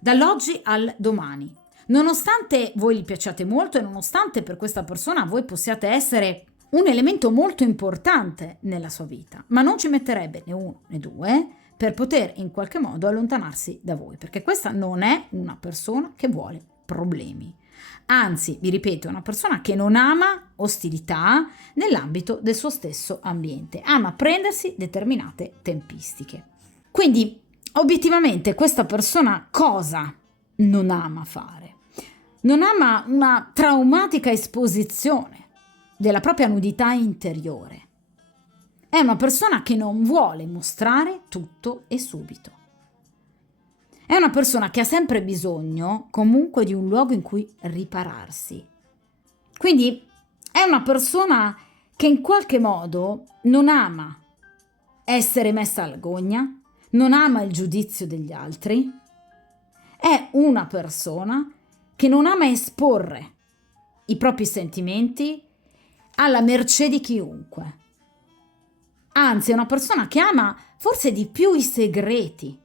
dall'oggi al domani, nonostante voi gli piacciate molto e nonostante per questa persona voi possiate essere un elemento molto importante nella sua vita, ma non ci metterebbe né uno né due per poter in qualche modo allontanarsi da voi, perché questa non è una persona che vuole problemi. Anzi, vi ripeto, è una persona che non ama ostilità nell'ambito del suo stesso ambiente, ama prendersi determinate tempistiche. Quindi, obiettivamente, questa persona cosa non ama fare? Non ama una traumatica esposizione della propria nudità interiore. È una persona che non vuole mostrare tutto e subito. È una persona che ha sempre bisogno comunque di un luogo in cui ripararsi. Quindi è una persona che in qualche modo non ama essere messa alla gogna, non ama il giudizio degli altri. È una persona che non ama esporre i propri sentimenti alla mercé di chiunque. Anzi, è una persona che ama forse di più i segreti.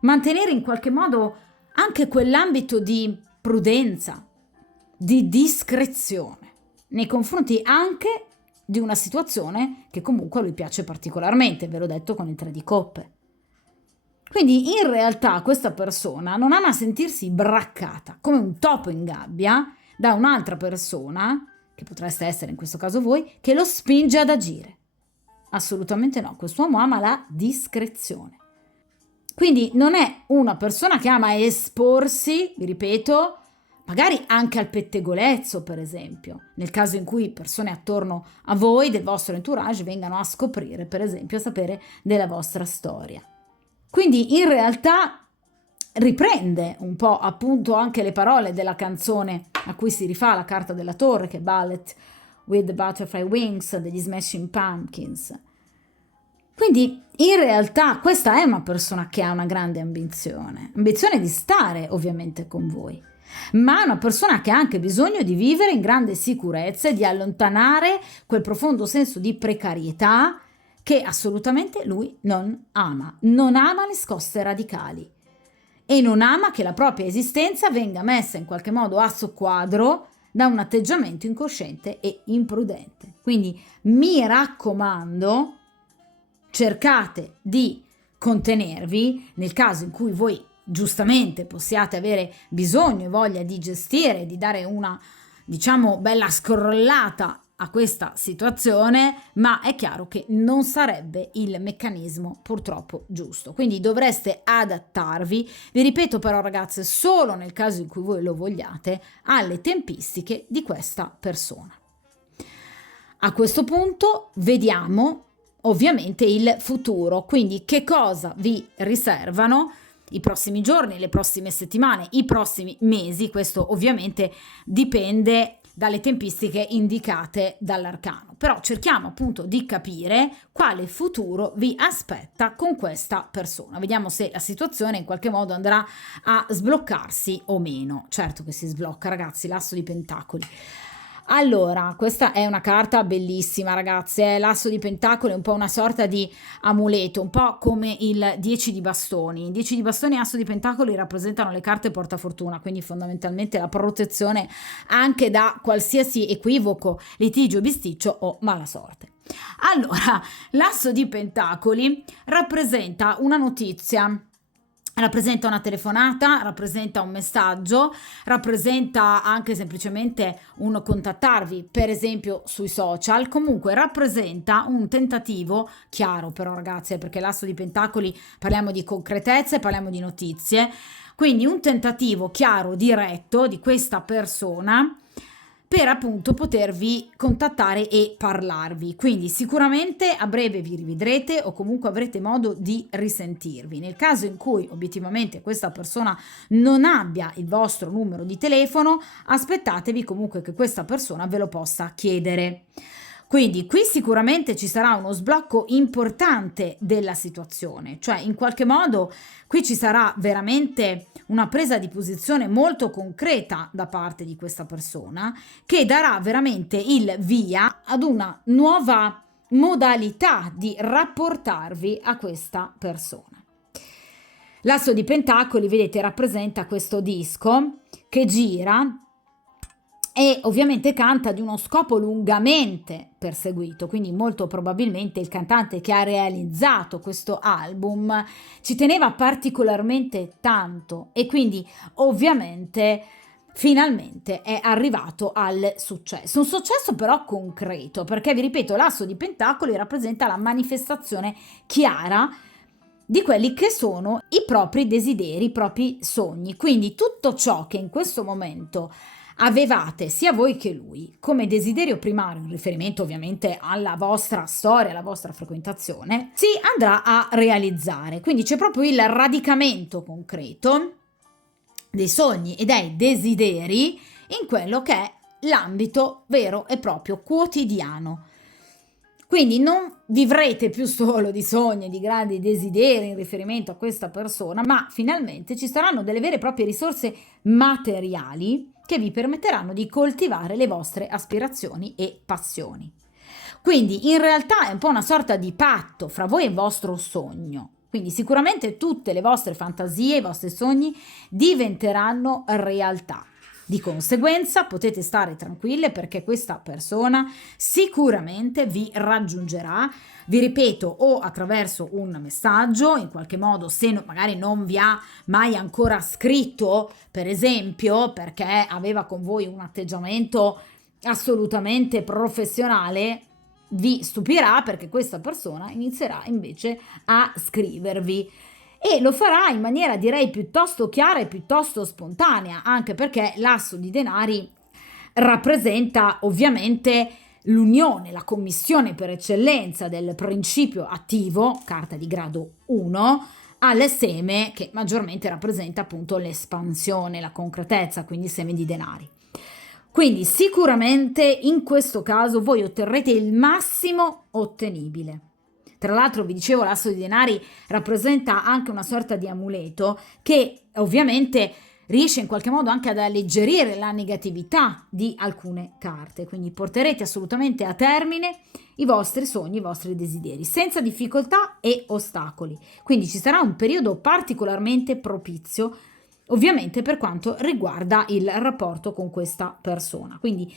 Mantenere in qualche modo anche quell'ambito di prudenza, di discrezione, nei confronti anche di una situazione che comunque a lui piace particolarmente, ve l'ho detto con il 3 di coppe. Quindi in realtà questa persona non ama sentirsi braccata come un topo in gabbia da un'altra persona, che potreste essere in questo caso voi, che lo spinge ad agire. Assolutamente no, quest'uomo ama la discrezione. Quindi non è una persona che ama esporsi, vi ripeto, magari anche al pettegolezzo, per esempio, nel caso in cui persone attorno a voi, del vostro entourage, vengano a scoprire, per esempio, a sapere della vostra storia. Quindi in realtà riprende un po' appunto anche le parole della canzone a cui si rifà la carta della torre, che è Ballet with the Butterfly Wings degli Smashing Pumpkins. Quindi in realtà questa è una persona che ha una grande ambizione di stare ovviamente con voi, ma è una persona che ha anche bisogno di vivere in grande sicurezza e di allontanare quel profondo senso di precarietà che assolutamente lui non ama le scosse radicali e non ama che la propria esistenza venga messa in qualche modo a soqquadro da un atteggiamento incosciente e imprudente. Quindi mi raccomando, cercate di contenervi nel caso in cui voi giustamente possiate avere bisogno e voglia di gestire, di dare una, bella scrollata a questa situazione, ma è chiaro che non sarebbe il meccanismo purtroppo giusto. Quindi dovreste adattarvi, vi ripeto però ragazze, solo nel caso in cui voi lo vogliate, alle tempistiche di questa persona. A questo punto vediamo ovviamente il futuro, quindi che cosa vi riservano i prossimi giorni, le prossime settimane, i prossimi mesi. Questo ovviamente dipende dalle tempistiche indicate dall'arcano, però cerchiamo appunto di capire quale futuro vi aspetta con questa persona. Vediamo se la situazione in qualche modo andrà a sbloccarsi o meno. Certo che si sblocca, ragazzi, l'asso di pentacoli. Allora, questa è una carta bellissima, ragazze. L'asso di pentacoli è un po' una sorta di amuleto, un po' come il 10 di bastoni. Il 10 di bastoni e asso di pentacoli rappresentano le carte portafortuna, quindi fondamentalmente la protezione anche da qualsiasi equivoco, litigio, bisticcio o mala sorte. Allora, l'asso di pentacoli rappresenta una notizia, rappresenta una telefonata, rappresenta un messaggio, rappresenta anche semplicemente un contattarvi, per esempio sui social. Comunque rappresenta un tentativo chiaro, però, ragazzi, perché l'asso di pentacoli parliamo di concretezze, parliamo di notizie, quindi un tentativo chiaro, diretto di questa persona per appunto potervi contattare e parlarvi. Quindi sicuramente a breve vi rivedrete o comunque avrete modo di risentirvi. Nel caso in cui obiettivamente questa persona non abbia il vostro numero di telefono, aspettatevi comunque che questa persona ve lo possa chiedere. Quindi qui sicuramente ci sarà uno sblocco importante della situazione, cioè in qualche modo qui ci sarà veramente una presa di posizione molto concreta da parte di questa persona che darà veramente il via ad una nuova modalità di rapportarvi a questa persona. L'asso di pentacoli, vedete, rappresenta questo disco che gira e ovviamente canta di uno scopo lungamente perseguito, quindi molto probabilmente il cantante che ha realizzato questo album ci teneva particolarmente tanto e quindi ovviamente finalmente è arrivato al successo, un successo però concreto, perché vi ripeto, l'asso di pentacoli rappresenta la manifestazione chiara di quelli che sono i propri desideri, i propri sogni, quindi tutto ciò che in questo momento avevate sia voi che lui come desiderio primario, in riferimento ovviamente alla vostra storia, alla vostra frequentazione, si andrà a realizzare. Quindi c'è proprio il radicamento concreto dei sogni e dei desideri in quello che è l'ambito vero e proprio quotidiano. Quindi non vivrete più solo di sogni e di grandi desideri in riferimento a questa persona, ma finalmente ci saranno delle vere e proprie risorse materiali che vi permetteranno di coltivare le vostre aspirazioni e passioni. Quindi in realtà è un po' una sorta di patto fra voi e il vostro sogno. Quindi sicuramente tutte le vostre fantasie, i vostri sogni diventeranno realtà. Di conseguenza potete stare tranquille perché questa persona sicuramente vi raggiungerà, vi ripeto, o attraverso un messaggio, in qualche modo, se magari non vi ha mai ancora scritto, per esempio, perché aveva con voi un atteggiamento assolutamente professionale, vi stupirà perché questa persona inizierà invece a scrivervi. E lo farà in maniera direi piuttosto chiara e piuttosto spontanea, anche perché l'asso di denari rappresenta ovviamente l'unione, la commissione per eccellenza del principio attivo, carta di grado 1, al seme che maggiormente rappresenta appunto l'espansione, la concretezza, quindi seme di denari. Quindi sicuramente in questo caso voi otterrete il massimo ottenibile. Tra l'altro vi dicevo l'asso di denari rappresenta anche una sorta di amuleto che ovviamente riesce in qualche modo anche ad alleggerire la negatività di alcune carte, quindi porterete assolutamente a termine i vostri sogni, i vostri desideri, senza difficoltà e ostacoli. Quindi ci sarà un periodo particolarmente propizio, ovviamente per quanto riguarda il rapporto con questa persona. Quindi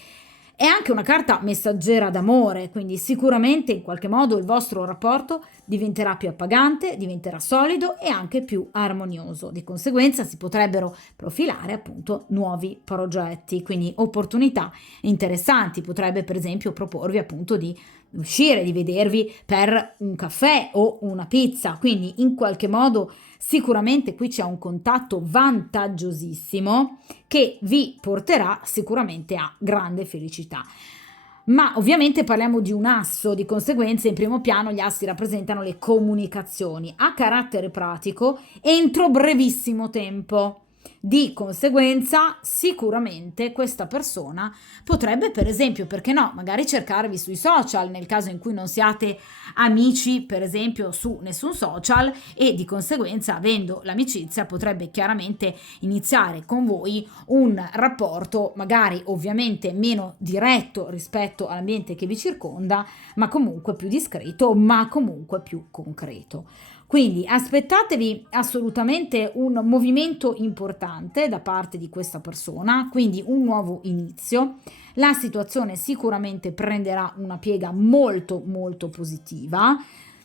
è anche una carta messaggera d'amore, quindi sicuramente in qualche modo il vostro rapporto diventerà più appagante, diventerà solido e anche più armonioso. Di conseguenza si potrebbero profilare appunto nuovi progetti, quindi opportunità interessanti. Potrebbe per esempio proporvi appunto di uscire, di vedervi per un caffè o una pizza, quindi in qualche modo sicuramente qui c'è un contatto vantaggiosissimo che vi porterà sicuramente a grande felicità. Ma ovviamente parliamo di un asso, di conseguenza in primo piano gli assi rappresentano le comunicazioni a carattere pratico entro brevissimo tempo. Di conseguenza, sicuramente questa persona potrebbe, per esempio, perché no, magari cercarvi sui social, nel caso in cui non siate amici, per esempio, su nessun social, e di conseguenza, avendo l'amicizia, potrebbe chiaramente iniziare con voi un rapporto, magari ovviamente meno diretto rispetto all'ambiente che vi circonda, ma comunque più discreto, ma comunque più concreto. Quindi aspettatevi assolutamente un movimento importante da parte di questa persona, quindi un nuovo inizio. La situazione sicuramente prenderà una piega molto molto positiva.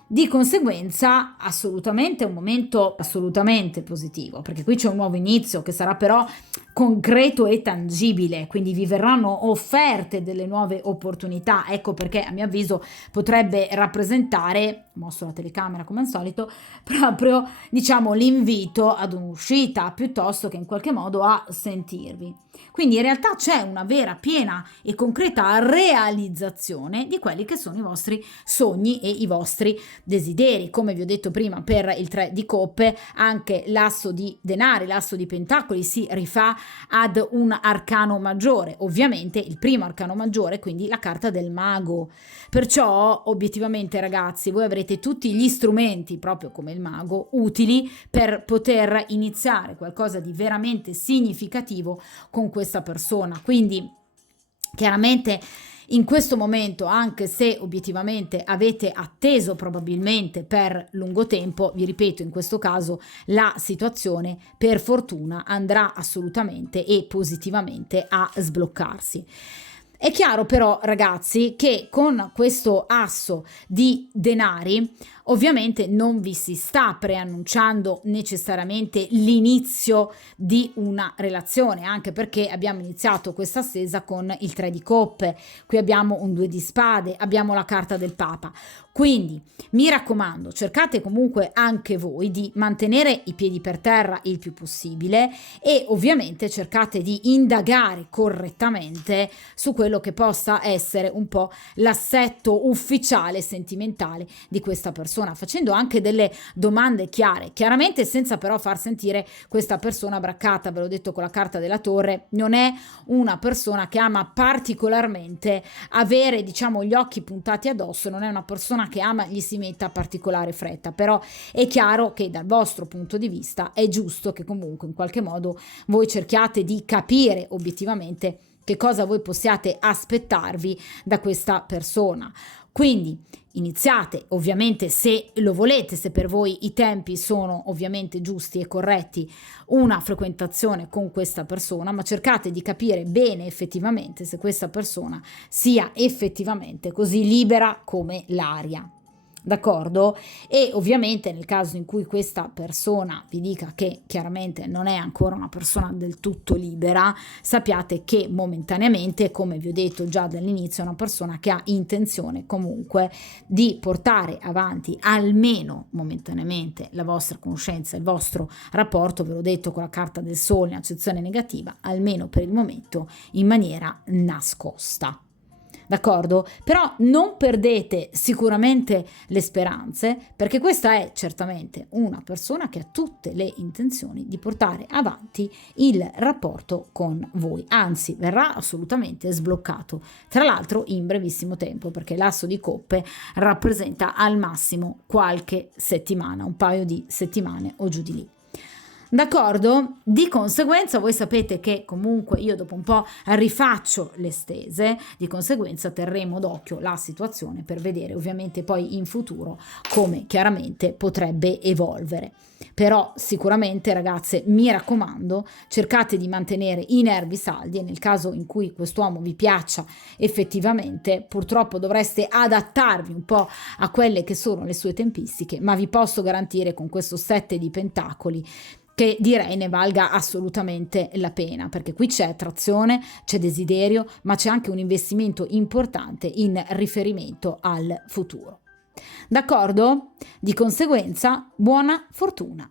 Di conseguenza, assolutamente un momento assolutamente positivo, perché qui c'è un nuovo inizio che sarà però concreto e tangibile, quindi vi verranno offerte delle nuove opportunità. Ecco perché a mio avviso potrebbe rappresentare, mostro la telecamera come al solito, proprio diciamo l'invito ad un'uscita piuttosto che in qualche modo a sentirvi. Quindi in realtà c'è una vera, piena e concreta realizzazione di quelli che sono i vostri sogni e i vostri desideri. Come vi ho detto prima, per il 3 di coppe anche l'asso di denari, l'asso di pentacoli si rifà ad un arcano maggiore, ovviamente il primo arcano maggiore, quindi la carta del mago. Perciò obiettivamente ragazzi, voi avrete tutti gli strumenti, proprio come il mago, utili per poter iniziare qualcosa di veramente significativo con questa persona. Quindi chiaramente in questo momento, anche se obiettivamente avete atteso probabilmente per lungo tempo, vi ripeto, in questo caso la situazione per fortuna andrà assolutamente e positivamente a sbloccarsi. È chiaro però ragazzi che con questo asso di denari ovviamente non vi si sta preannunciando necessariamente l'inizio di una relazione, anche perché abbiamo iniziato questa stesa con il 3 di coppe, qui abbiamo un 2 di spade, abbiamo la carta del Papa. Quindi mi raccomando, cercate comunque anche voi di mantenere i piedi per terra il più possibile e ovviamente cercate di indagare correttamente su quello che possa essere un po' l'assetto ufficiale sentimentale di questa persona, facendo anche delle domande chiare, chiaramente senza però far sentire questa persona braccata. Ve l'ho detto con la carta della Torre, non è una persona che ama particolarmente avere, diciamo, gli occhi puntati addosso, non è una persona che ama gli si metta particolare fretta, però è chiaro che dal vostro punto di vista è giusto che comunque in qualche modo voi cerchiate di capire obiettivamente che cosa voi possiate aspettarvi da questa persona. Quindi iniziate ovviamente, se lo volete, se per voi i tempi sono ovviamente giusti e corretti, una frequentazione con questa persona, ma cercate di capire bene effettivamente se questa persona sia effettivamente così libera come l'aria. D'accordo? E ovviamente nel caso in cui questa persona vi dica che chiaramente non è ancora una persona del tutto libera, sappiate che momentaneamente, come vi ho detto già dall'inizio, è una persona che ha intenzione comunque di portare avanti almeno momentaneamente la vostra conoscenza, il vostro rapporto, ve l'ho detto con la carta del sole in accezione negativa, almeno per il momento in maniera nascosta. D'accordo? Però non perdete sicuramente le speranze, perché questa è certamente una persona che ha tutte le intenzioni di portare avanti il rapporto con voi, anzi verrà assolutamente sbloccato, tra l'altro in brevissimo tempo, perché l'asso di coppe rappresenta al massimo qualche settimana, un paio di settimane o giù di lì. D'accordo? Di conseguenza voi sapete che comunque io dopo un po' rifaccio le stese, di conseguenza terremo d'occhio la situazione per vedere ovviamente poi in futuro come chiaramente potrebbe evolvere. Però sicuramente ragazze, mi raccomando, cercate di mantenere i nervi saldi e nel caso in cui quest'uomo vi piaccia effettivamente, purtroppo dovreste adattarvi un po' a quelle che sono le sue tempistiche, ma vi posso garantire con questo 7 di pentacoli che direi ne valga assolutamente la pena, perché qui c'è attrazione, c'è desiderio, ma c'è anche un investimento importante in riferimento al futuro. D'accordo? Di conseguenza, buona fortuna!